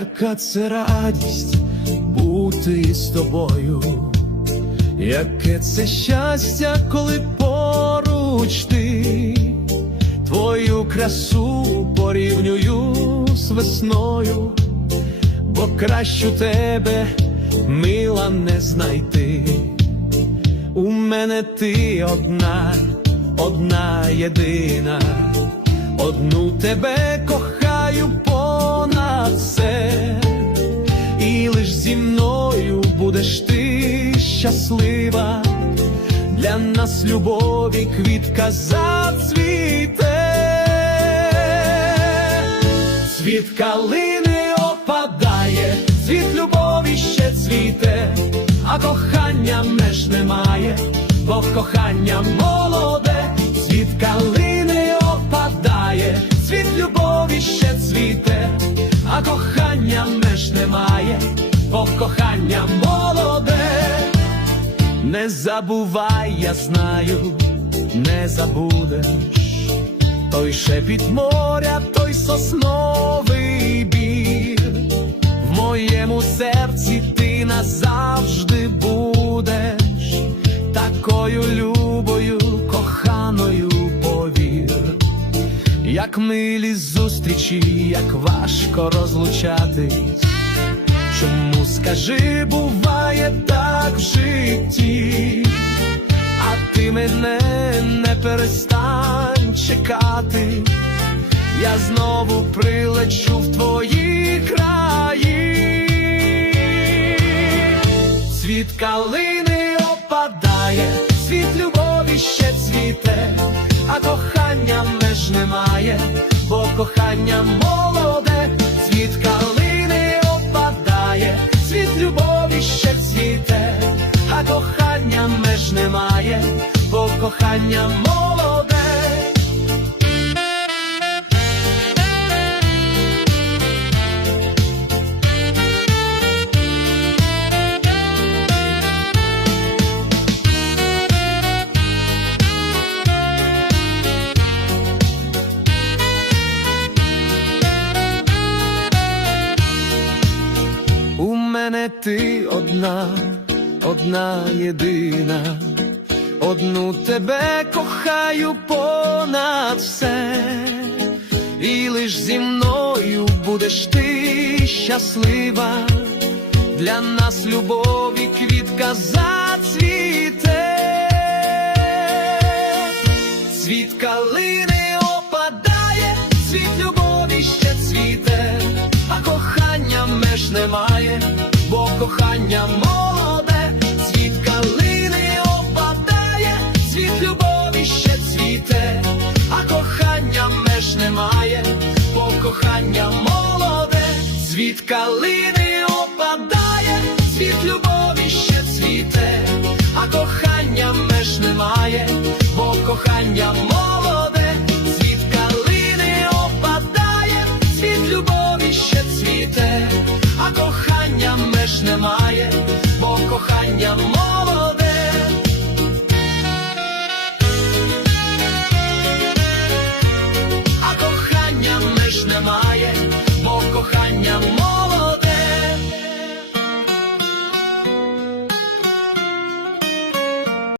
яка це радість бути з тобою, яке це щастя, коли поруч ти, твою красу порівнюю з весною, бо кращу тебе мила не знайти. У мене ти одна, одна єдина, одну тебе кохаю понад все, і лиш зі мною будеш ти щаслива, для нас любові квітка зацвіте, Цвіт калини опадає, цвіт любові ще цвіте, а кохання меж немає, бо кохання молоде, цвіт калини кохання молоде. Не забувай, я знаю, не забудеш той шепіт моря, той сосновий бір. В моєму серці ти назавжди будеш, такою любою, коханою повір. Як милі зустрічі, як важко розлучатись. Чому скажи, буває так в житті, а ти мене не перестань чекати, я знову прилечу в твої краї. Цвіт калини опадає, світ любові ще цвіте, а кохання меж немає, бо кохання молоде, кохання молоде. У мене ти одна, одна єдина, Одну тебе кохаю понад все, і лиш зі мною будеш ти щаслива, для нас любові квітка зацвіте, цвіт калини опадає, цвіт любові ще цвіте, а кохання меж немає, бо кохання молоде, цвіт калини опадає, світ любові ще цвіте, а кохання меж немає, бо кохання молоде, світ калини опадає, світ любові ще цвіте, а кохання меж немає, бо кохання молоде.